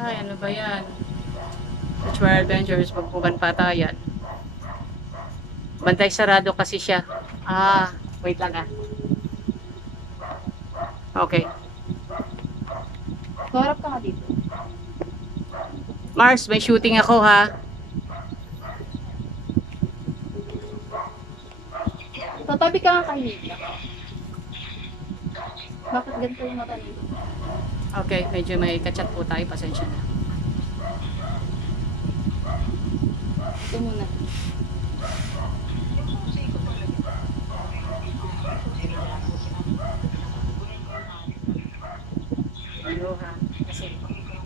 Ay, ano ba yan? Virtual Adventures, Pagpuban Patayan. Bantay sarado kasi siya. Ah, wait lang ah. Okay. Harap ka nga dito. Mars, may shooting ako ha. Tatabi ka nga kay Nika. Bakit ganito yung mata nito? Okay, medyo may kachat po tayo. Pasensya na. Ito muna. Ano ha? Kasi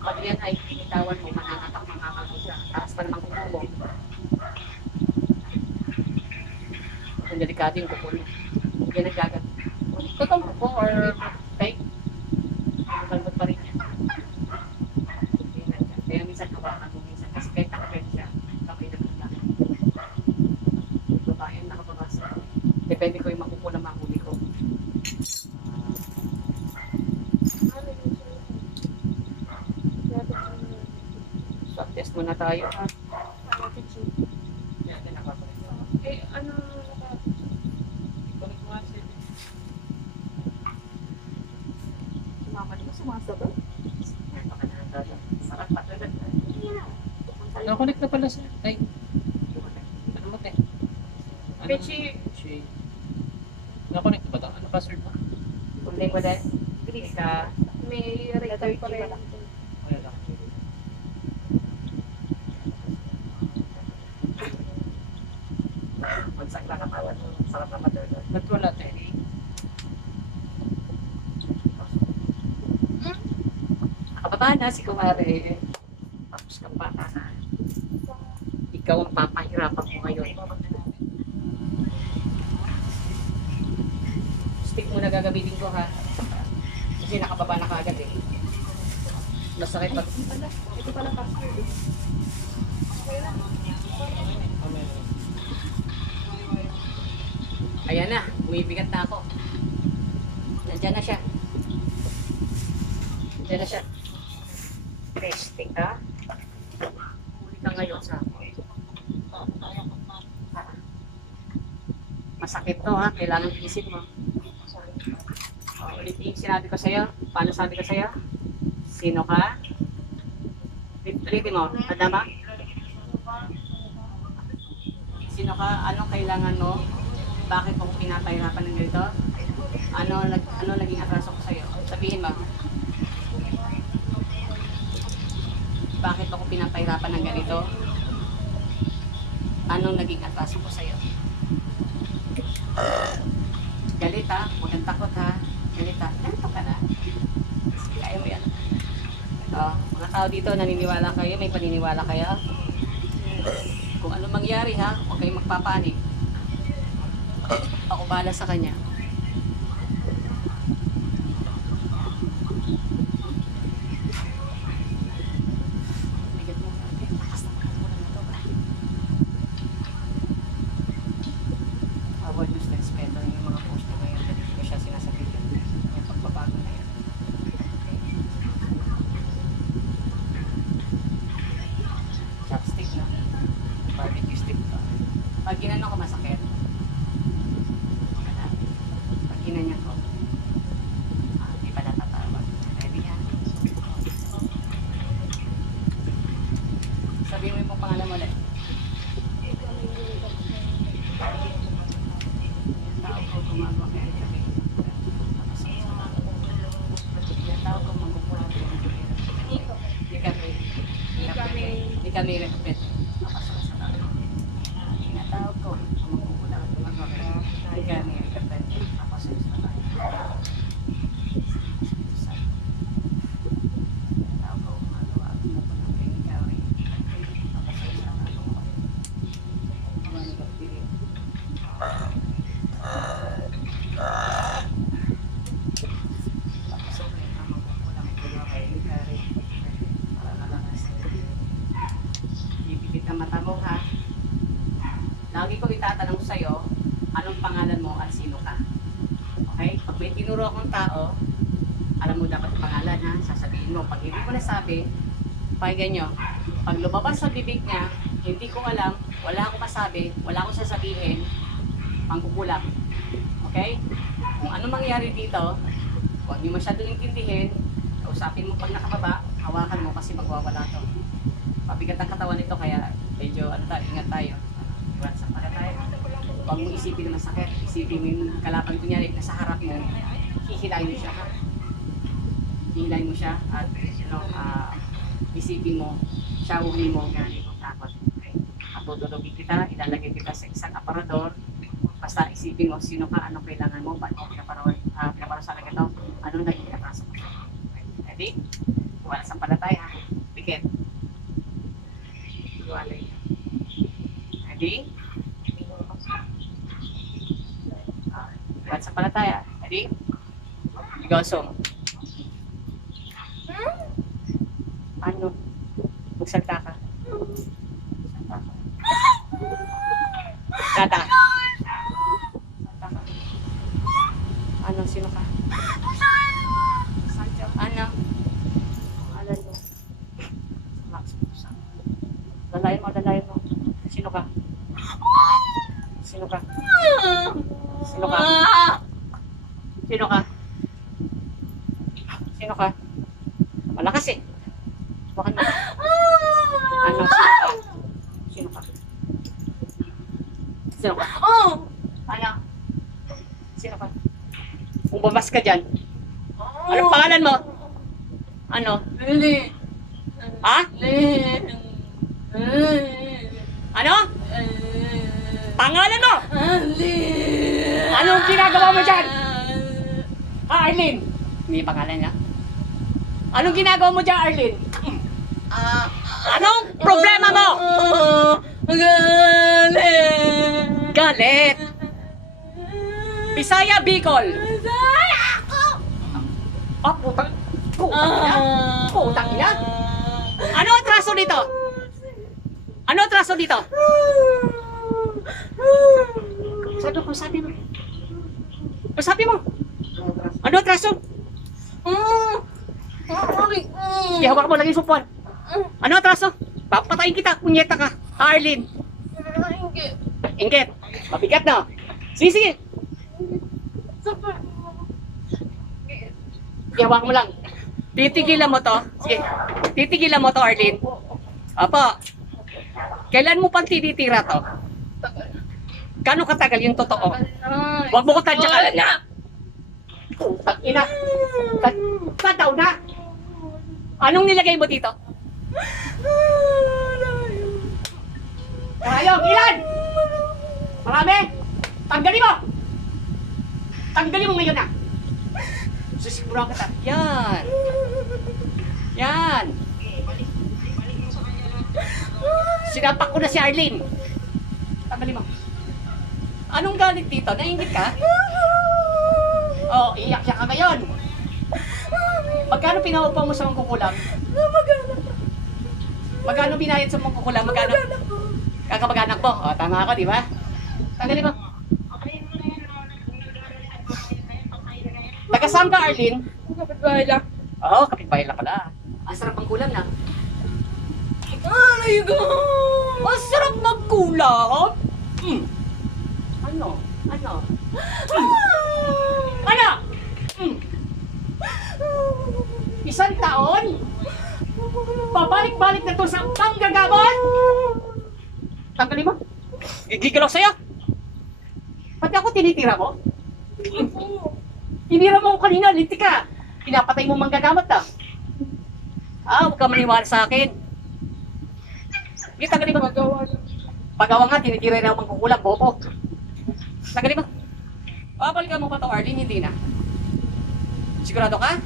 pag yan ay pinitawan mo, manangatak makakago siya. Taas pa naman kumumo. Ang delikado yung kukulo. Yan ang gagat. Totoong kuko or fake? Ang kalbot pa rin yan. Kaya minsan hawakan mo minsan. Kasi kahit nakagat siya, kamay na lang. Babae ang nakababasa. Depende ko yung makukulang mahuli ko. Swab test muna tayo ha. Yan, nakakulit. Eh, ano kulit mo nga siya. Sumama di ba sumasagot? Sarap pa talaga. Nakunik na pala siya. Ay, ano mo te? Ano? Pechi. Nakunik na ba ito? Ano password mo? Kundi ko din. Please ka. May record pa rin. Wala lang. Magsak lang katawan mo. Sarap na matulog. Ba't wala te? Nakababa na si Kumare. Tapos kang bata na. Ikaw ang papahirapan mo ngayon. Stick muna gagamitin ko ha. Kasi nakababa na kaagad eh. Masakit pag... Ito pala password eh. Ayan na, bumibigat na ako. Nandiyan na siya. Nandiyan na siya. Testing ka. Huli ka ngayon sa ako. Masakit to ha, kailangan isip mo. Ulitin yung sinabi ko sa'yo. Paano sabi ko sa'yo? Sino ka? Ulitin mo, Adama? Sino ka? Anong kailangan mo? Bakit ako pinapahirapan ng ganito? Ano naging atraso ko sa'yo? Sabihin mo. Bakit ako pinapahirapan ng ganito? Anong naging atraso ko sa'yo? Galit ha? Huwag kang takot ha? Galit ha? Ganito ka na? Kaya mo yan. Mga tao dito, naniniwala kayo? May paniniwala kayo? Kung ano mangyari ha? Huwag kayong magpapanik. Ako bahala sa kanya. Bigat mo. Lakas na makakulang na to ba? Avoid use text better yung mga post ko ngayon. Dahil ko siya sinasabihin. Yung pagbabago na yan. Chopstick na. Barbecue stick to. Pag ginano ko masakit. Pag ginanyan ko. Di pa natatawag. Ready yan. Sabihin mo yung pangalan mo ulit. Tao ko gumagawa kaya sabi. Yung tao ko magkukulang. Di kami. Di kami repet. Yung tao ko magkukulang. Di kami repet. Ako sa isa tayo. Tao ko gumagawa. Ikaw rin. Ako sa isa tayo. Ano ka pili? Ipipit ang mata mo ha. Lagi ko itatanong sa'yo, anong pangalan mo at sino ka? Okay? Pag may tinuro akong tao, alam mo dapat ang pangalan ha. Sasabihin mo. Pag hindi mo nasabi, Pakinggan nyo. Pag lumabas sa bibig niya, hindi ko alam, wala akong masabi, wala akong sasabihin, mangkukulam. Okay? Kung ano mangyari dito, huwag niyo masyadong intindihin, kausapin mo pag nakababa, hawakan mo kasi magwawala to. Pabigat ang katawan nito kaya medyo ingat tayo. Iwan sa pala tayo. Huwag mo isipin na masakit. Isipin mo yung kalaban kunyari nasa harap mo, hihilayin mo siya. Hihilayin mo siya at isipin mo, siya uli mo galing mo takot. Okay? At tutulogin kita, ilalagay kita sa isang aparador. Basta isipin mo sino ka, ano kailangan mo, ba't mo pinaparasan na ito, ano naging atraso mo. Okay? Ready? Wala sa palataya. Pikit. Wala yun. Ready? Wala sa palataya. Ready? Igosong. Ano? Magsalta ka. Magsalta ka. Tata. Salta ka. Ano? Sino ka? Sancho. Ano? Alam mo. Lalayan mo. Sino ka? Sino ka? Sino ka? Sino ka? Sino ka? Malakas eh. Bakit mo? Ano? Sino ka? Sino ka? Ano? Sino ka? Kung bumas ka dyan. Anong pangalan mo? Ano? Lili. Ha? Ano? Pangalan mo? Anong ginagawa mo dyan? Arlene? Hindi pangalan niya. Anong ginagawa mo dyan, Arlene? Anong problema mo? Galit. Bisaya, Bicol. Putang. Putang ina. Ano atraso dito? Ano atraso dito? Sabi mo. Sabi mo. Ano atraso? Ihawak mo lagi yung supuan. Ano atraso? Papatayin kita, kunyeta ka. Arlene. Ingkit. Mabigat na. Sige. Ihawak mo lang. Titigilan mo to. Sige. Titigilan mo to, Arlene. Apo. Kailan mo pang tinitira to? Gano'ng katagal yung totoo? Huwag mo ko tansyakan na. Putang ina. Tataw na. Anong nilagay mo dito? Ayong, ilan? Marami? Tanggalin mo! Tanggalin mo ngayon na. Susigurahan kita. Yan. Yan. Sinapak ko na si Arlene. Tanggalin mo. Anong galit dito? Naingit ka? Oh, iyak siya ka ngayon. Magkano pinaupa mo sa mangkukulam? Magkano binayad sa mangkukulam? Magkano? Kakabag-anak mo. O, tama ako, di ba? Tanggalin mo. Taga saan ka, Arlene? Kapitbahay lang. Oo, kapitbahay lang pala. Ang sarap ang kulam na. Ay, go! Ang sarap magkulam! Ano? Ano? Ano? Isang taon? Pabalik-balik na to sa panggagamot? Tanggalin mo? Gigigil ako sa'yo? Pati ako tinitira mo? Tinira mo ako kanina, lintik ka. Pinapatay mo manggagamot na. Huwag ka maniwala sa akin. Hindi, tanggalin mo. Pagawa nga, tinitira na ako mangkukulang, bobo. Tanggalin mo. Babalikan mo pa to, Arlene, hindi na. Sigurado ka?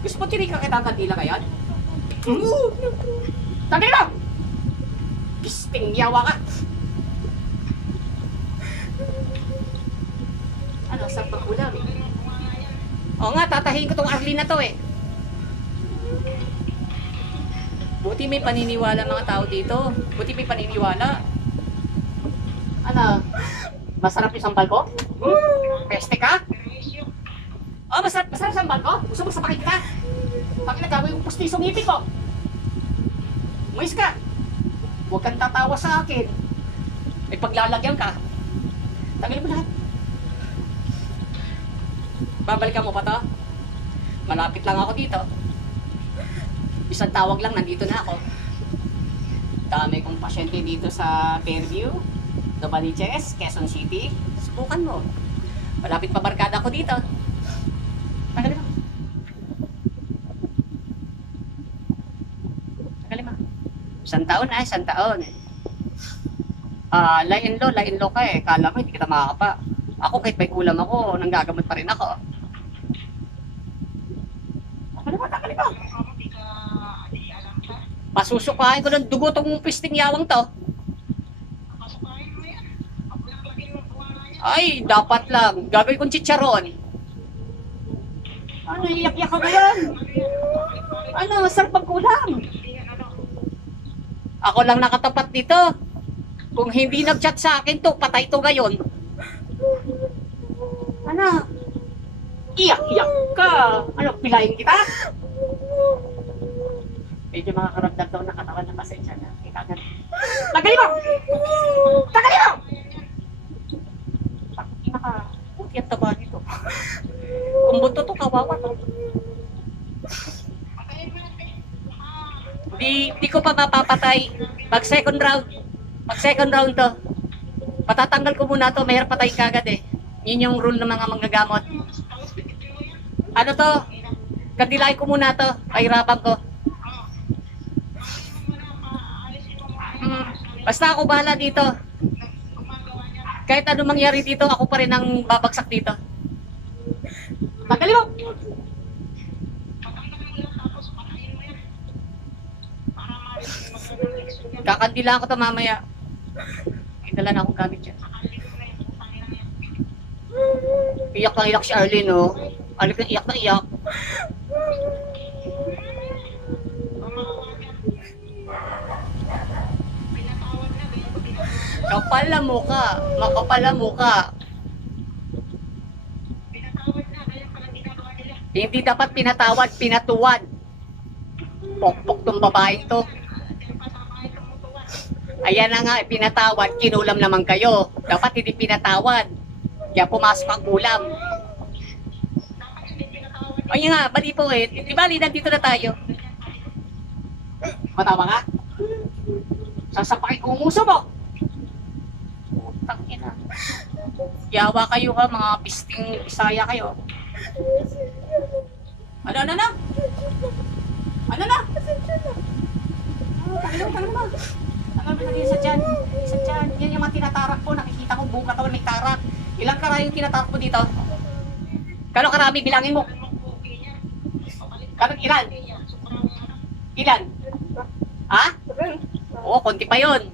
Gusto mo tirika kita ang kandila ngayon? Tanggalin mo! Pisting yawa ka! Ano, saan pang ulam eh? Oo nga, tatahiin ko tong Arlene na to eh. Buti may paniniwala mga tao dito. Buti may paniniwala. Ano? Masarap yung sambal ko? Peste ka? Oh, masarap sambal ko? Gusto mo sapakin kita? Bakit nagagawin yung pustisong ngipin ko? Umayos ka. Huwag kang tatawa sa akin. May paglalagyan ka. Tanggalin mo lahat. Babalikan mo pa to? Malapit lang ako dito. Isang tawag lang, nandito na ako. Dami kong pasyente dito sa Fairview, Novaliches, Quezon City. Subukan mo. Malapit pa barkada ko dito. Tanggalin mo. Tanggalin mo. Isang taon na, isang taon. Lie-in-low ka eh. Kala mo, hindi kita makakapa. Ako, kahit may kulam ako, nanggagamot pa rin ako. Tanggalin mo, tanggalin mo. Pasusukain ko ng dugo tong pisting yawang to. Ay, dapat lang. Gagawin kong chicharon. Ano, iyak-iyak ka ngayon? Ano, sarap pagkulang. Ako lang nakatapat dito. Kung hindi nag-chat sa akin to, patay to ngayon. Ano? Iyak-iyak ka. Ano, pilayin kita? Medyo makakaramdam daw ng katawan ng pasensya na. Ikagat. Tagalin mo! Tagalin mo! Ina ka. Puti ang taba nito. Kung bunto to, kawawa to. Di ko pa mapapatay. Pag second round to. Patatanggal ko muna to. Mahirap patay kagad eh. Yun yung rule ng mga manggagamot. Ano to? Kandilain ko muna to. Pahirapan ko. Basta ako bahala dito. Kahit ano mangyari dito, ako pa rin ang babagsak dito. Tagalin mo! Kakandila ako to mamaya. Idala na akong gamit dyan. Iyak na iyak si Arlene, oh. Alik na iyak na iyak. Kapal na mukha. Makapal na mukha. Hindi dapat pinatawad, pinatuwad. Pokpok tong babae to. Ayan na nga, pinatawad, kinulam naman kayo. Dapat hindi pinatawad. Kaya pumasok ang kulam. Ayun nga, bali po eh. Di ba, nandito na tayo. Matawa ka? Sasapakin ko ang uso mo. Putang ina. Yawa kayo ha, mga pisting Bisaya kayo. Ano? Ano na? Tanggalin mo. Tanggalin mo isa dyan. Isa dyan. Yan yung mga tinatarak ko. Nakikita ko buong katawan may tarak. Ilang karami yung tinatarak mo dito? Kano karami? Bilangin mo. Kano ilan? Ilan? Ha? Oo, konti pa yun.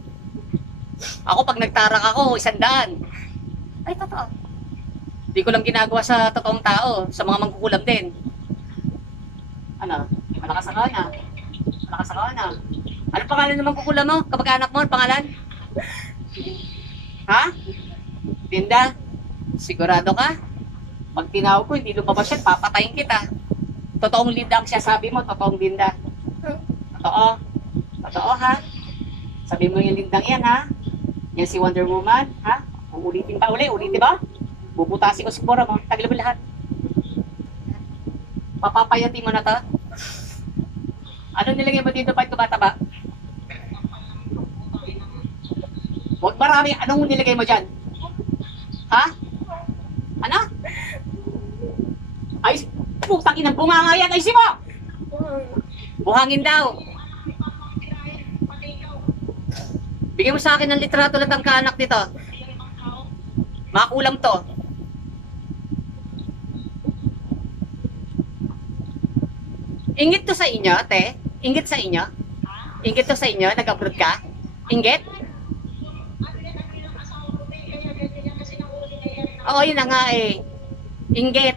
Ako pag nagtarak ako, 100. Ay, totoo. Hindi ko lang ginagawa sa totoong tao, sa mga mangkukulam din. Ano? Malakas ako na. Ano pangalan ng mangkukulam mo? Kapag-anak mo, ano pangalan? Ha? Linda? Sigurado ka? Pag tinawag ko, hindi lumabas yan, papatayin kita. Totoong Linda ang siya sabi mo, totoong Linda. Totoo ha? Sabi mo yung Lindang yan ha? Yan si Wonder Woman, ha? Uulitin ba? Ulitin ba? Bubutasin ko si Bora mo. Tagil mo lahat. Papapayatin mo na to. Ano nilagay mo dito pa tumataba? Huwag marami. Anong nilagay mo dyan? Ha? Ano? Ay, putang inang bunganga yan. Ay, mo! Buhangin daw. Bigyan mo sa akin ng litrato lang ng kaanak nito. Makulam to. Ingit to sa inyo, te? Ingit sa inyo? Ingit to sa inyo? Nag-upload ka? Ingit? Oo, yun na nga eh. Ingit.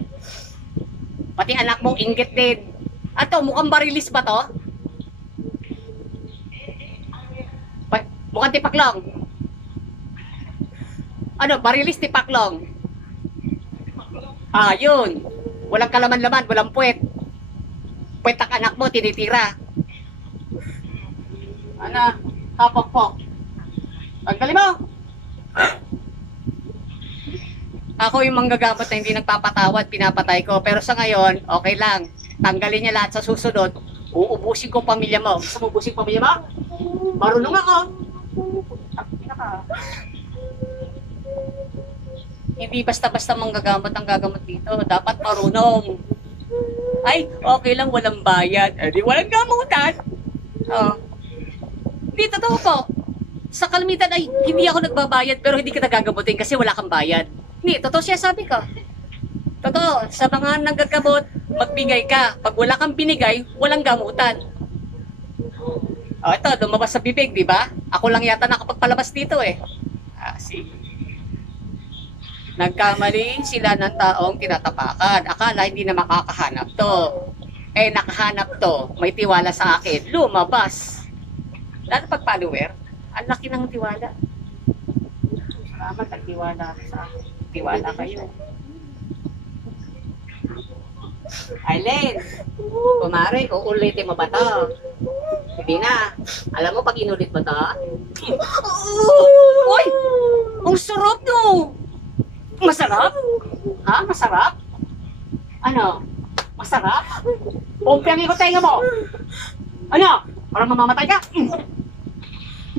Pati anak mong ingit din. Ato, mukhang barilis ba to? Mukhang tipaklong. Ano, barilis tipaklong. Ah, yun. Walang kalaman-laman, walang puwet. Puwet ang anak mo, tinitira. Ana, kapok-pok. Tanggalin mo! Ako yung manggagamot na hindi nagpapatawad, pinapatay ko. Pero sa ngayon, okay lang. Tanggalin niya lahat sa susunod. Uubusin ko pamilya mo. Gusto mo ubusin pamilya mo? Marunong ako. Hindi basta-basta manggagamot ang gagamot dito. Dapat marunong. Ay, okay lang, walang bayad. Eh, di walang gamutan. Oh. Hindi, totoo po. Sa kalimitan ay hindi ako nagbabayad pero hindi kita gagamutin kasi wala kang bayad. Hindi, totoo siya sabi ko. Totoo, sa mga nagagamot, magbigay ka. Pag wala kang binigay, walang gamutan. Oh, ito, lumabas sa bibig, di ba? Ako lang yata nakapagpalabas dito eh. Ah, see? Nagkamali sila ng taong tinatapakan. Akala hindi na makakahanap to. Eh, nakahanap to. May tiwala sa akin. Lumabas. Lalo pag follower, ang laki ng tiwala. Salamat ang tiwala sa akin. Tiwala kayo. Aileen, kumari, uulitin mo ba to? Hindi na. Alam mo pag inulit mo to? Uy! Ang sarap no! Masarap? Ha? Masarap? Ano? Masarap? Pumpiangin ko tenga mo! Ano? Parang mamamatay ka?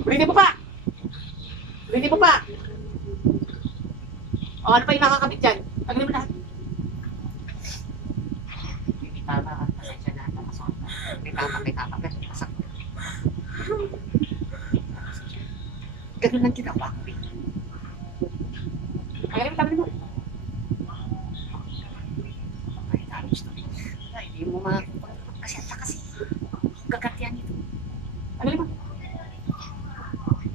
Ulitin mo pa! Ulitin mo pa! O, ano pa yung nakakabit dyan? Tagilin mo lahat. Hindi tama. Pasensya na. May tama. Masak. Ganun lang ginawa ko. Tagilin mo. Ay, damage to. Ay, hindi mo kasi at kasi. Gagantihan ito. Tagilin mo.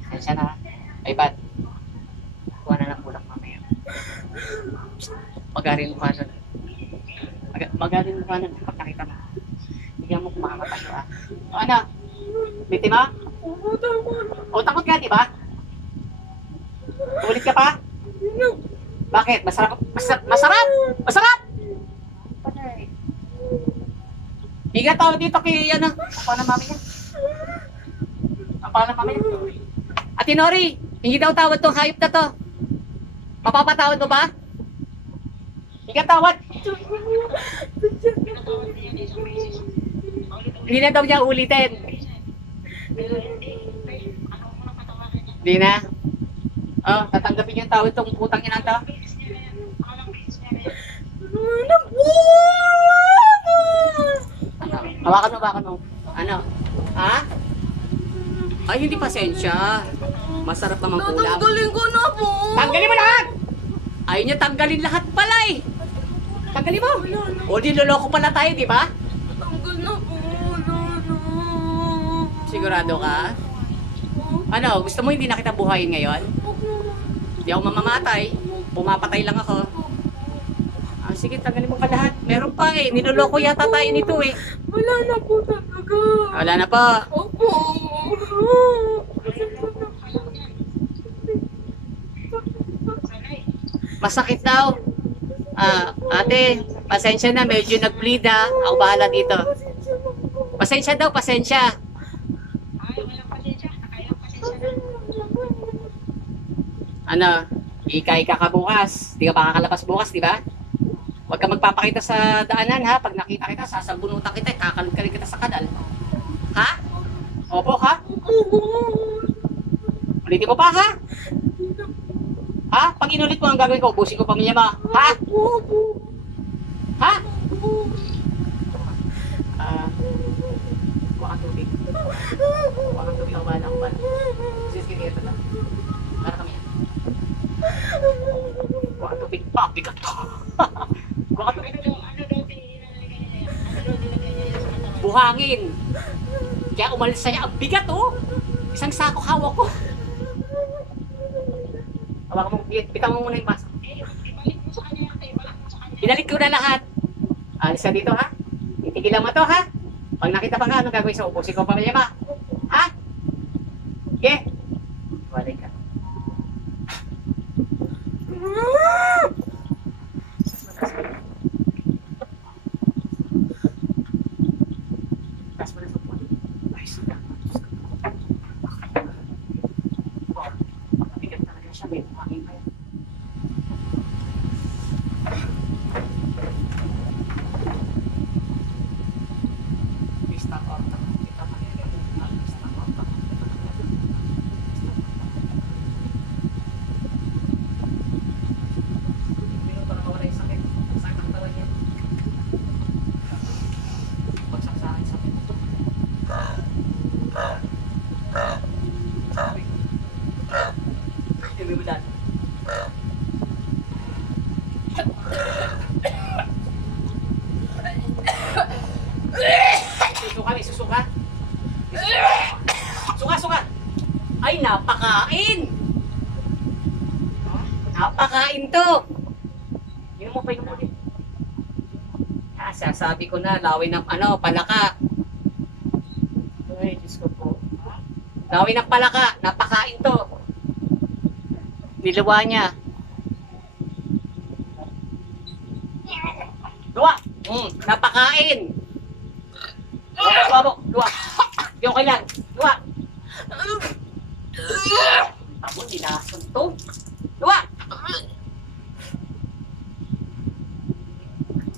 Pasensya na. Ay, bad. Kuha na lang bulak mamaya. Magaling mukha nun. Magaling mukha nun pag nakita mo. Bigyan mo kung makakatayo ah. O ano? Bitima? O takot ka, di ba? Ulit ka pa? Bakit? Masarap? Masarap! Higa tao dito kay ano? Apa na mami niya? Apa na mami niya? Ate Nori, hindi daw tawad tong hayop na to. Mapapatawad mo ba? Higa tawad. Hindi na daw niya ulitin. Hindi na. Oh, tatanggapin yung tawad tong putang ina to. Hawakan mo. Ano? Ha? Ay, hindi pasensya. Masarap naman ulam. Tatanggalin ko na po. Tanggalin mo lahat! Ayaw niya tanggalin lahat pala eh. Tanggalin mo. O di loloko pala tayo, di ba? Tanggal na po. Sigurado ka? Ano, gusto mo hindi na kita buhayin ngayon? Hindi ako mamamatay. Pumapatay lang ako. Ah, sige, tanggalin mo pa lahat. Meron pa eh. Niloloko yata tayo nito eh. Wala na po talaga. Wala na pa. Opo. Masakit daw. Ah, ate, pasensya na. Medyo nag-bleed ha. Ako bahala dito. Pasensya daw, pasensya. Ano, ikay ka bukas. Di ka makakalabas bukas, di ba? Huwag ka magpapakita sa daanan ha. Pag nakita kita, sasabunutan kita, kakalagkalin kita sa kanal. Ha? Opo ha? Ulitin mo pa ha? Ha? Pag inulit mo ang gagawin ko, ubusin ko pamilya mo. Ha? Ha? Kuha kang tubig. Kuha kang tubig, ako ba? Sige, ito na. Para kami yan. Kuha kang tubig. Ah, bigat to. Kuha kang tubig. Buhangin. Kaya umalis sa'yo. Ang bigat oh. Isang sako hawak ko. Hawakan mo, bitawan mo muna yung baso. Binalik ko na lahat. Alis na dito ha. Itigilan mo to ha. Pag nakita pa nga, ano gagawin sa ubusin ko pamilya mo? Ha? Okay? Balik ka. Taas mo na sa puwan. Ayos na. Inumin mo dyan. Susuka, may susuka. Suka, suka. Ay, napakain! Napakain to! Inom mo pa, inom mo din. Sabi ko na, laway ng palaka. Ay, Diyos ko po. Laway ng palaka, napakain to. Niluwa niya. Luwa! Napakain! Luwa mo, luwa. Di okay lang, luwa. Tamo, dinason to. Luwa!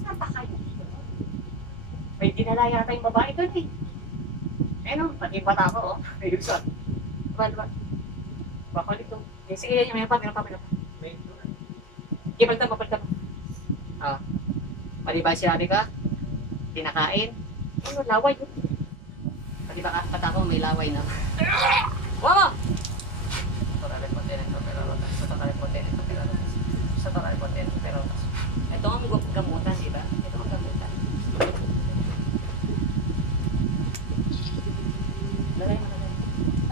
Napakain. May dinala yata yung babae doon eh. Eh no, pati yung bata ko, oh. Ayun sa. Diba? Baka dito. Sige, yan, may pa. Sige, palta mo. Ah. Pali ba sinabi ka? Tinakain? Ano, laway yun. Pali ba bata ko, may laway na. Wow! Ito ang gamutan, di ba? Ito ang gamutan.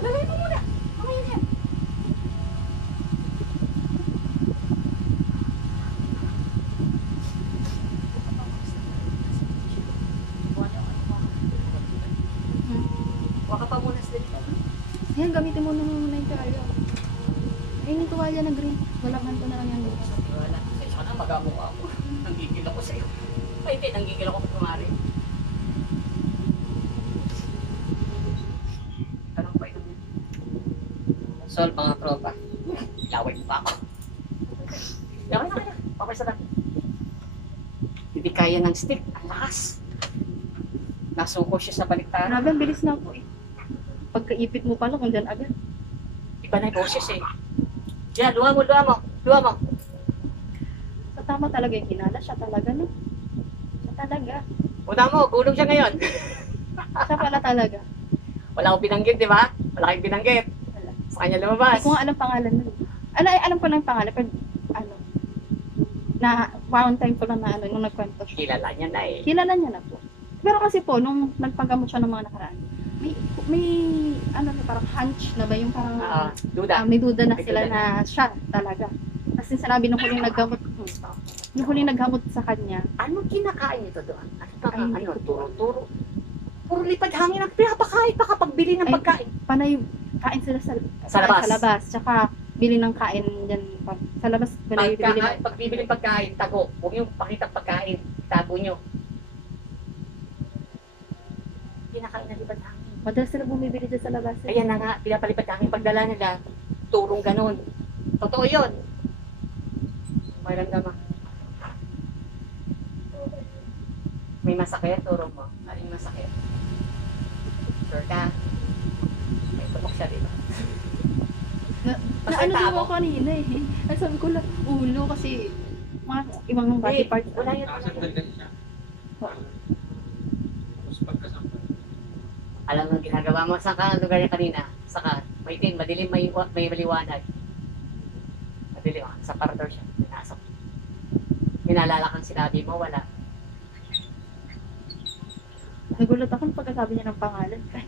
Lagay mo muna. Mamaya yan. Huwag ka pa muna sa dito. Yan, gamitin mo na muna yung tuwalya. Ayun yung tuwalya na green. Walangan ko na lang yan dito. Wala. Sensya ka na, mag-amukha ako. Nanggigil ako sa'yo. Ay, hindi. Nanggigil ako kung kumari. Tanong pa ito. Sol, mga tropa. Laway mo pa ako. Laway na kaya. Papay sa dami. Hindi kaya ng stick. Ang lakas. Nasuko siya sa baliktaran. Grabe, ang bilis na ako eh. Pagkaipit mo pala kung dyan agad. Iba na yung boses eh. Diyan, luha mo. Sa tama talaga yung kinala. Siya talaga, no? Siya talaga. Una mo, gulong siya ngayon. Siya pala talaga. Wala akong binanggit, di ba? Wala kang binanggit. Wala. Sa kanya Hindi lumabas. ko nga alam pangalan nun. Alam ko lang yung pangalan, pero ano, na one time ko lang na ano, nung nagkwento siya. Kilala niya na eh. Kilala niya na po. Pero kasi po, nung nagpagamot siya ng mga nakaraan, may ano na parang hunch na ba yung parang Duda. may duda na May sila duda na siya talaga. Kasi sinabi nung huling naggamot sa kanya, Ano kinakain nito doon? Ano pa Ay, hindi ano? ko- Turo-turo. Puro lipad hangin ang pinapakain. Baka pagbili ng Ay, pagkain. panay kain sila Sa labas. Sa labas. Tsaka bili ng kain dyan. Sa labas, panay bili ng... Pag bibili ng pagkain, tago. Huwag yung pakita pagkain. Tago nyo. Kinakain na lipad hangin. Madalas sila bumibili dyan sa labas. Ayan na nga, pinapalipad hangin. Pagdala nila, turong ganon. Totoo yun. May ramdaman. May masakit, turong mo. Ano yung masakit? Sure ka? May tumok siya, diba? Na ano daw ako kanina eh. Ay, sabi ko lang, ulo kasi mga ibang body part. Wala yan. Alam mo ang ginagawa mo? Saan ka ang lugar niya kanina? Saka, may tin, madilim, may maliwanag. Madilim, sa parador siya. Pinasok. Minalala kang sinabi mo, wala. Nagulat ako nung pagkasabi niya ng pangalan. Ay,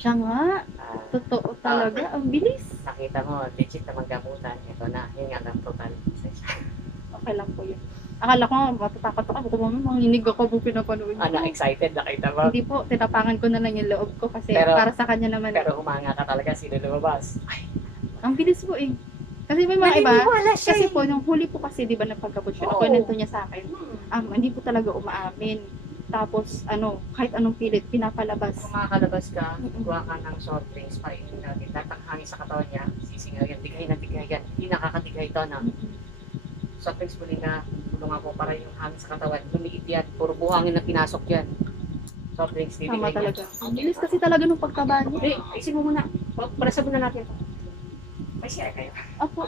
siya nga. Totoo talaga. Ang bilis. Nakita mo, legit na maggamutan. Ito na, yun nga lang total. Okay lang po yun. Akala ko nga, matatakot ako. Kung manginig ako kung pinapanood ko. Excited, nakita mo? Hindi po, tinapangan ko na lang yung loob ko kasi Pero- para sa kanya naman. Pero humanga ka talaga, sino lumabas? Ang bilis po eh. Kasi may mga iba, Naniniwala siya kasi eh. po, nung huli po kasi, di ba, nagpagkabot siya, Oo. nakwento niya sa akin, hindi po talaga umaamin. Tapos, kahit anong pilit, pinapalabas. Kung makakalabas ka, Mm-mm. kuha ka ng soft drinks, painumin natin. Tatanghangin sa katawan niya, sisingaw yan, tigay na tigay yan. Hindi nakakatigay ito na. Soft drinks muli na, tulong ako para yung hangin sa katawan, lumiit yan, puro buhangin na pinasok yan. Soft drinks, Tama bibigay niya. talaga. Ang bilis kasi talaga nung pagtaba niya. Hindi, isin mo muna. Parasan muna natin ito. May share kayo. Apo.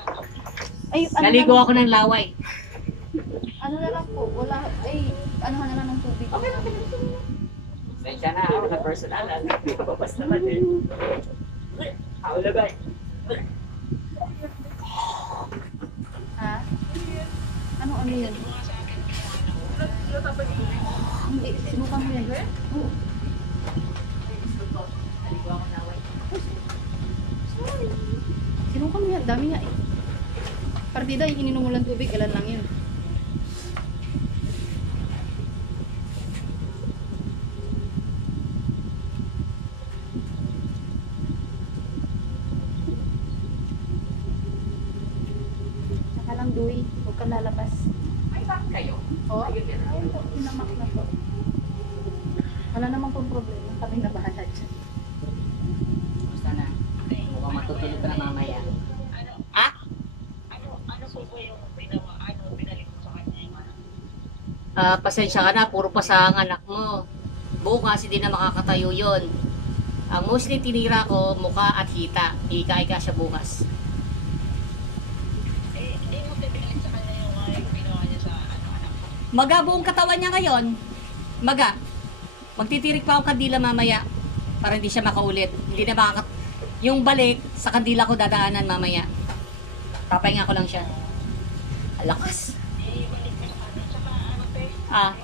Ay, Naligo na lang, ako ng laway. ano na lang po, wala, ano na lang ng tubig. Okay lang, Sensya na ako na personalan. Hindi ko papas naman eh. Ako lagay. Ano yan? Hindi, sinukan mo yan. Oo. Sinukan mo yan, dami nga eh. Partida, yung ininom mo lang tubig, ilan lang yun. Saka lang, Duy, huwag kang lalabas. May bakit kayo? Oo. Ayun din. Ayun po, pinamak na po. Wala namang pong problema, kami na bahala dyan. Basta na. Mukhang matutulog ka na mamaya. Ah? Pasensya ka na, puro pa sa anak mo. Bukas hindi na makakatayo yon. Ang mostly tinira ko, mukha at hita. Ika-ika siya bukas. Maga buong katawan niya ngayon. Maga. Magtitirik pa akong kandila mamaya para hindi siya makaulit. Hindi na yung balik sa kandila ko dadaanan mamaya. Papahinga ko lang siya. Alakas. Ah.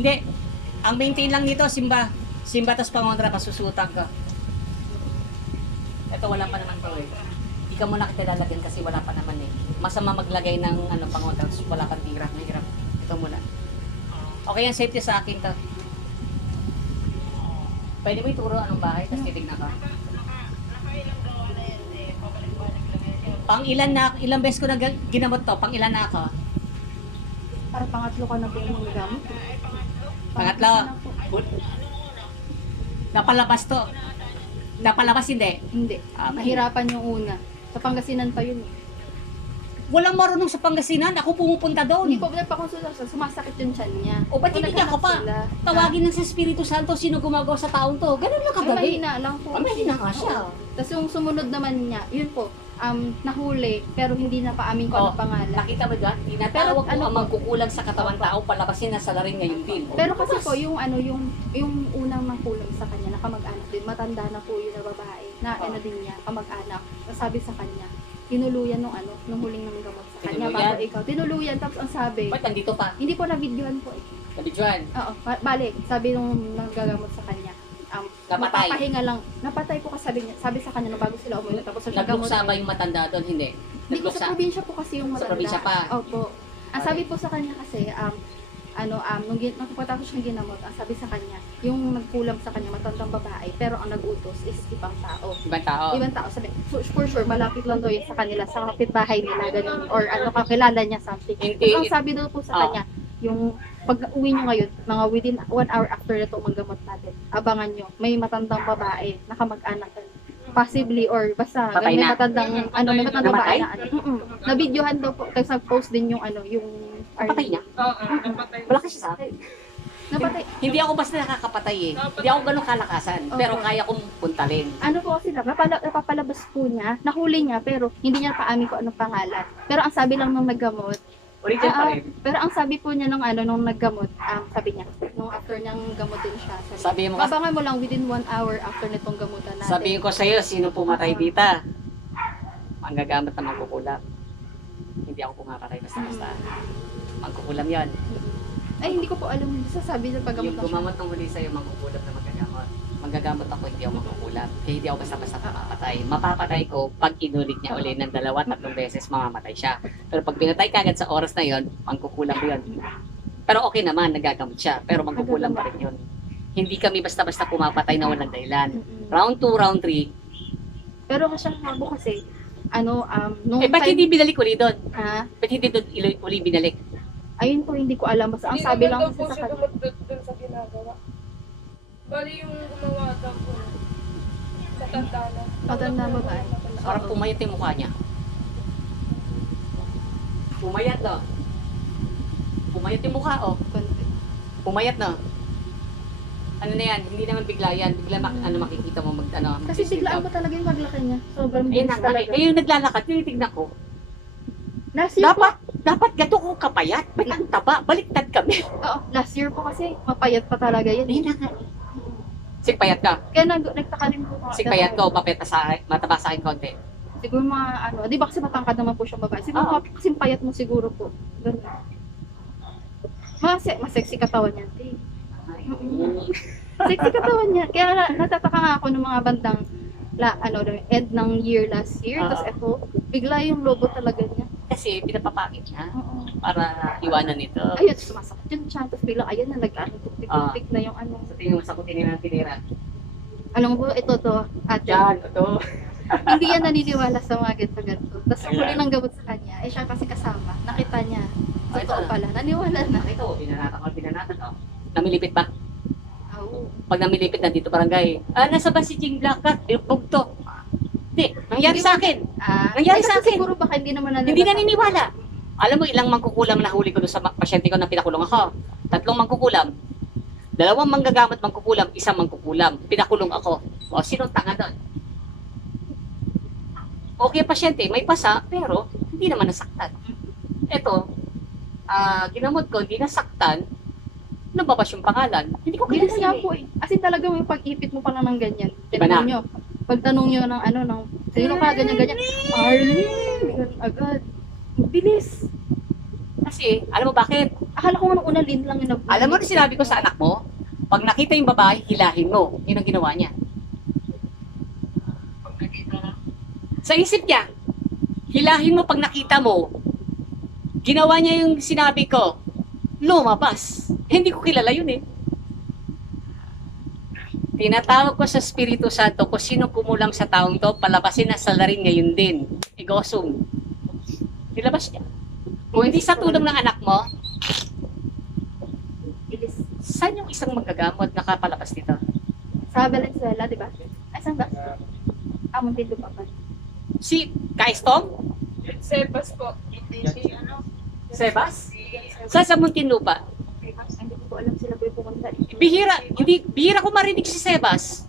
Hindi. Ang maintain lang nito, Simba. Simba tas pangontra, pasusutan ka. Ito wala pa naman to eh. Hindi ka muna kita lalagyan kasi wala pa naman eh. Masama maglagay ng pangontra, tapos wala pang tira. Mahirap. Ito muna. Okay yan, safety sa akin to. Pwede mo ituro anong bahay, tapos titignan ka. Pang ilang beses ko na ginamot to, pang ilan na ako? Para pangatlo ka na po yung mga gamot. Pangatlo. Napalabas to. Napalabas hindi. Hindi. Ah, Mahirapan yung una. Sa Pangasinan pa yun. Walang marunong sa Pangasinan, ako pumupunta doon. Hindi po nagpakonsulta siya, sumasakit yung tiyan niya. O ba't hindi niya ka pa? Tawagin ng sa Espiritu Santo, sino gumagawa sa taong to? Ganun lang Ay, kagabi. mahina lang po. Mahina nga siya. Tapos yung sumunod naman niya, yun po, nahuli, pero hindi na pa amin ko Oh, ang pangalan. Nakita mo dyan? Tinatawag Pero ko ano ang po? magkukulang sa katawan tao, palabasin na sa larin ngayon din. O, Pero kasi labas. po, yung unang nangkulang sa kanya, nakamag-anak din, matanda na po yun na babae, na Oh. din niya, kamag-anak. Sabi sa kanya, tinuluyan nung huling ng gamot sa kanya, Tinuluyan? bago ikaw. Tinuluyan, tapos ang sabi, Ba't nandito pa? hindi po na-videohan po eh. Nabidyoan. Oo, balik, sabi nung nanggagamot sa kanya, Napatay. mapapahinga lang. Napatay po kasi sabi sa kanya, nung bago sila umuwi, tapos sa gamot. Nagluksa ba yung matanda doon? Hindi. Hindi ko Nagluksa. sa probinsya po kasi yung Sa matanda. probinsya pa? Opo. Ang sabi po sa kanya kasi, nung pagkatapos niyang ginamot, ang sabi sa kanya, yung nagkulam sa kanya, matandang babae, pero ang nag-utos is ibang tao. Ibang tao. Ibang tao, sabi, for sure, malapit lang daw yun sa kanila, sa kapitbahay nila, ganun, or kakilala niya something. Hindi. Ang sabi daw po sa kanya, yung pag uwi nyo ngayon, mga within 1 hour after na ito manggamot natin, abangan nyo, may matandang babae, nakamag-anak possibly or basta Patay may na. matandang may matandang Namatay? babae na na-videohan daw po, tapos nag-post din yung yung Napatay niya? Oo, napatay. Wala kasi sa akin. napatay. Hindi ako basta nakakapatay eh. Hindi ako ganun kalakasan. Okay. Pero kaya kong puntalin. Ano po kasi napapalabas po niya, nahuli niya pero hindi niya pa amin ko anong pangalan. Pero ang sabi lang nung naggamot, Original pa rin. pero ang sabi po niya nung naggamot, sabi niya, nung after niyang gamutin siya, Sabihin mo kasi, abangan mo lang within 1 hour after nitong gamutan natin. sabihin ko sa'yo, sino pumatay dito? Manggagamot na mangkukulam. Hindi ako pumapatay basta-basta. Mangkukulam yon. Ay, hindi ko po alam. Basta sabi ng paggamot Yung lang siya. gumamot ng huli sa'yo, mangkukulam na magagamot. Manggagamot ako, hindi ako mangkukulam. Kaya hindi ako basta-basta mapapatay. Mapapatay ko pag inulit niya uli ng 2-3 beses, mamamatay siya. Pero pag pinatay ka agad sa oras na yon, mangkukulam yun. Pero okay naman, nagagamot siya. Pero mangkukulam pa rin yun. Hindi kami basta-basta pumapatay na walang dahilan. Round 2, round 3. Pero kasi habo kasi, nung Ba't hindi binalik uli doon? ha? Ba't hindi doon uli binalik? Ayun po, hindi ko alam. Basta ang sabi lang kasi sa kanya. Doon sa ginagawa. Bali yung gumawa daw po. Matanda na. Matanda ba? Parang pumayat yung mukha niya. Pumayat no? Pumayat yung mukha oh. Pumayat no? Ano na yan? Hindi naman bigla yan. Bigla makikita mo Kasi biglaan pa talaga yung paglaki niya. Sobrang Ayun bilis na nga. talaga. Yung naglalakad, tinitignan ko. Last year po, Dapat gato ko kapayat. Ba't ang taba? Baliktad kami. last year po kasi mapayat pa talaga yan. Ayun na nga. Sigpayat ka. Kaya nagtaka rin po ako. Sigpayat ka o mataba sa akin konti. Siguro mga ano, di ba kasi matangkad naman po siyang babae. Siguro Oo. mga kasing payat mo siguro po. Ganun. Mas sexy katawan niya. Di. Sexy katawan niya. Kaya natataka nga ako ng mga bandang end ng year last year. Tapos eto, bigla yung logo talaga niya. Kasi pinapapakit niya Oo. para iwanan nito. Ayun, sumasakit yun siya. Tapos biglang, ayun na, tuktik-tuktik na yung ano. Sa tingin mo sa kutin ng tinira. Alam mo po, ito to, ate. Diyan, ito. Hindi yan naniniwala sa mga ganito-ganito. Tapos ang huli ng gamot sa kanya, siya kasi kasama. Nakita niya. Totoo pala. Naniwala na. Ito, binanatan. Oh. Namilipit ba? Oo. Pag namilipit, nandito barangay. Nasa ba si Jing Black Cat? Bilbog to. Hindi, nangyari sa akin. Nangyari sa akin. Siguro baka hindi naman naniniwala. Hindi naniniwala. Alam mo, ilang mangkukulam na huli ko doon sa pasyente ko na pinakulong ako. 3 mangkukulam. 2 manggagamot mangkukulam, 1 mangkukulam. Pinakulong ako. O, sinong tanga doon? Okay, pasyente, may pasa, pero hindi naman nasaktan. Ito, ginamot ko, hindi nasaktan, nababas yung pangalan. Hindi ko Bilis kilala nga yun po eh. As in talaga may pag-ipit mo pa lang ng ganyan. Iba na. Tanong nyo. Pagtanong nyo ng sino ka, ganyan-ganyan. Arlene! Ganun agad. Bilis. Kasi, alam mo bakit? Akala ko nga nung una lin lang yung Alam mo na sinabi ko sa anak mo, pag nakita yung babae, hilahin mo. Yun ang ginawa niya. Sa isip niya, hilahin mo pag nakita mo. Ginawa niya yung sinabi ko, lumabas. Hindi ko kilala yun eh. Tinatawag ko sa Espiritu Santo kung sino kumulam sa taong to, palabasin na sa larin ngayon din. Igosum. Nilabas niya. Kung hindi sa tulong ng anak mo, Bilis. saan yung isang magagamot na kapalabas dito? Sa Valenzuela, di ba? Ay, saan ba? Muntinlupa pa. Si Kaistong? Sebas po. Sebas? Sa Muntinlupa? Hindi ko po alam sila po yung pumunta. Bihira ko marinig si Sebas.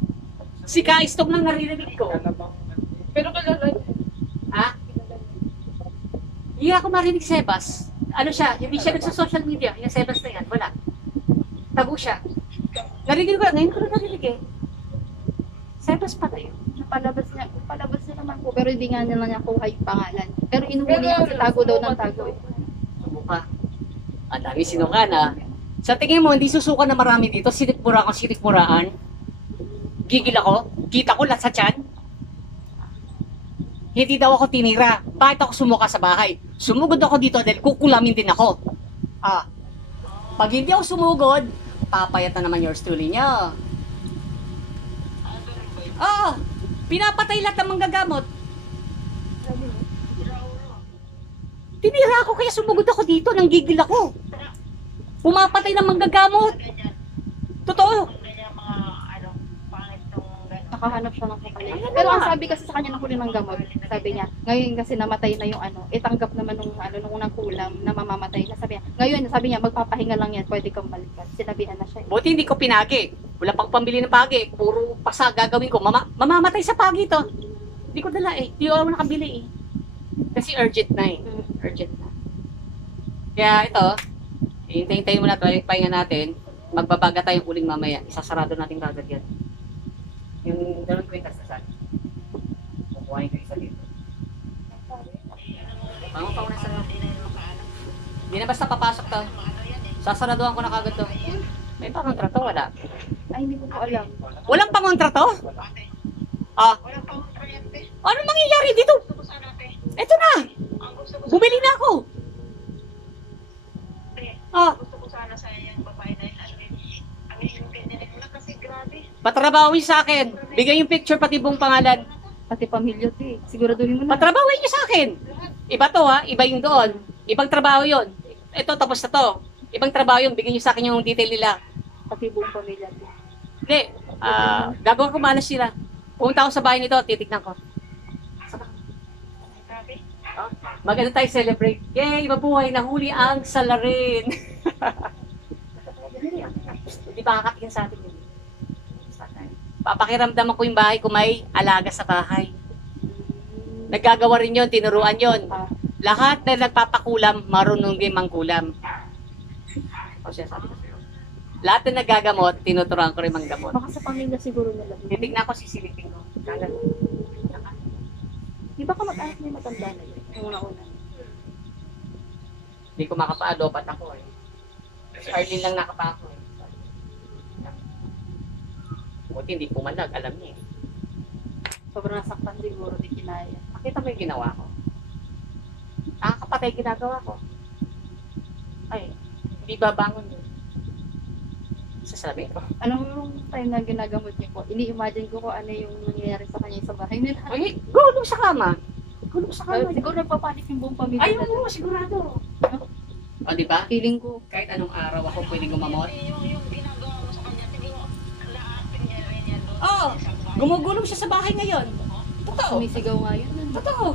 Si Kaistong lang naririnig ko. Pero kilala niya. Ha? Bihira ko marinig si Sebas. Ano siya? Hindi siya nagsa-social media. Yung Sebas na yan. Wala. Tago siya. Narinig ko. Ngayon ko na narinig eh. Sebas pala yun. Palabas niya naman po. Pero hindi nga niya kuha yung pangalan. Pero inuhuli niya kasi tago daw ng tago eh. Subuka. Ang dami sinuka na. Sa tingin mo, hindi susuka na marami dito. Sinikmura ko, sinikmuraan. Gigil ako. Kita ko lahat sa tiyan. Hindi daw ako tinira. Bakit ako sumuka sa bahay? Sumugod ako dito dahil kukulamin din ako. Pag hindi ako sumugod, papayat na naman yours truly niya. Pinapatay lahat ng manggagamot. Tinira ako kaya sumugod ako dito, nanggigil ako. Pumapatay ng manggagamot. Totoo. Nakahanap siya ng kapalit. Pero ang sabi kasi sa kanya ng huli ng gamot, sabi niya, ngayon kasi namatay na yung itanggap naman nung unang kulam na mamamatay na. Sabi niya, ngayon, sabi niya, magpapahinga lang yan, pwede kang balikan. Sinabihan na siya. Buti hindi ko pinagi. Wala pang pambili ng pagi. Puro pasa gagawin ko. Mamamatay sa pagi to. Hindi ko dala eh. Hindi ako nakabili eh. Kasi urgent na eh. Urgent na. Kaya ito, hintayin mo na ito. Pahinga natin. Magbabaga tayong uling mamaya. Isasarado natin kagad yan. Yung dalawang kwintas na saan. Kukuhain ko isa dito. Pangon pa una sa hindi na basta papasok to. Sasaraduhan ko na kagad to. May pangontrato, wala. Ay, hindi ko po alam. Walang pangontrato? Ano mangyayari dito? Eto na! Bumili na ako! Gusto ko sana sa yung babae na yun. Ang ganyan na kasi grabe. Patrabaho niyo sa akin. Bigay yung picture pati buong pangalan. Pati pamilya to eh. Siguraduhin mo na. Patrabahoin niyo sa akin. Iba to ha, iba yung doon. Ibang trabaho yon. Ito, tapos na to. Ibang trabaho yun, bigyan niyo sa akin yung detail nila. Pati buong pamilya to. Hindi, gagawin ko malas sila. Pumunta ako sa bahay nito, titignan ko. Maganda tayo celebrate. Yay, mabuhay, nahuli ang salarin. Hindi ba kakatingin sa atin yun? Papakiramdaman ko yung bahay kung may alaga sa bahay. Naggagawa rin yun, tinuruan yun. Lahat na nagpapakulam, marunong din mangkulam. O siya sabi ko sa'yo. Lahat na nagagamot, tinuturuan ko rin manggamot. Baka sa pamilya siguro nila. Titignan ko, sisilipin ko. Kalan. Di ba kamag-anak mo yung matanda na yun? Yung una-una. Hindi ko makapa-adopt ako eh. Si Arlene lang nakapa ako eh. Buti hindi pumalag, alam niya eh. Sobrang nasaktan siguro, di kinaya. Nakita mo yung ginawa ko? Nakakapatay ginagawa ko. Ay, hindi babangon yun. Sasabihin ko. Anong time na ginagamot niyo po? Ini-imagine ko kung ano yung nangyayari sa kanya sa bahay nila. Ay, gulong sa kama. Gulong sa kama. Siguro nagpapanik yung buong pamilya. Ay, na- oo, sigurado. O, di ba? Feeling ko. Kahit anong araw ako pwedeng gumamot. Yung ginagawa mo sa kanya, siguro lahat niya rin yan doon. Oo, gumugulong siya sa bahay ngayon. Totoo. Sumisigaw nga yun. Totoo.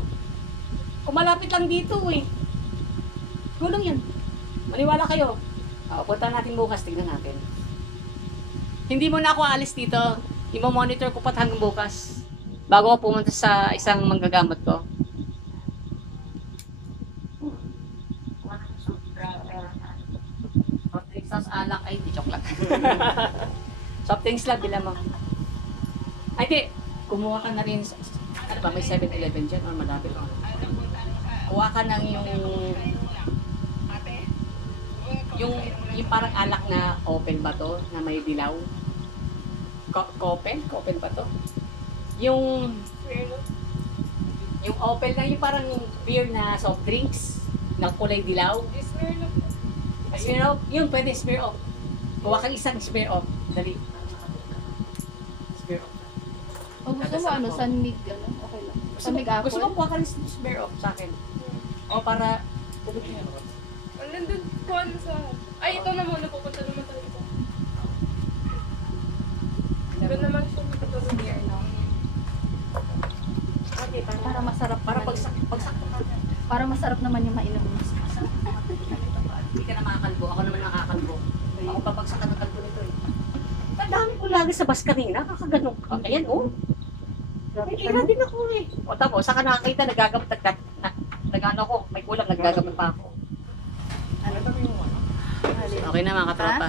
Kung malapit lang dito eh. Gulong yan. Maniwala kayo. Punta natin bukas, tignan natin. Hindi mo na ako aalis dito. I-monitor ko pa hanggang bukas. Bago ako pumunta sa isang manggagamot ko. Soft drinks tapos alak. Ay, di joke lang. Soft drinks lang, bila mo. Ay, di. Kumuha ka na rin. Ano ba, may 7-Eleven dyan or malapit lang. Kuha ka ng yung parang alak na open ba to? Na may dilaw? Copen? Copen ba to? Yung open lang, yung parang beer na soft drinks na kulay dilaw. Smear off? Yun, pwede smear off. Kuha kang isang smear off. Dali. Smear off. O gusto mo ano, Sanmig, ano? Okay lang. Sanmig apple. Gusto ko kuha ka ng smear off sa akin. O para Nandun ko ano sa... Ay, ito na muna. Pupunta naman tayo ito. Doon naman siya matutulog yan. okay, Para masarap para naman. pagsak ka. Para masarap naman yung mainom mo. Hindi ka na makakalbo. Ako naman nakakalbo. Ako papagsakan ng kalbo nito eh. Ang dami ko lagi sa bus kanina. Kakaganon ka. Ayan oh. May kira din ako eh. O tapos, saka nakakita, nagagamot. Nagano ko, may kulang, nagagamot pa ako. Ano? Okay na mga katropa.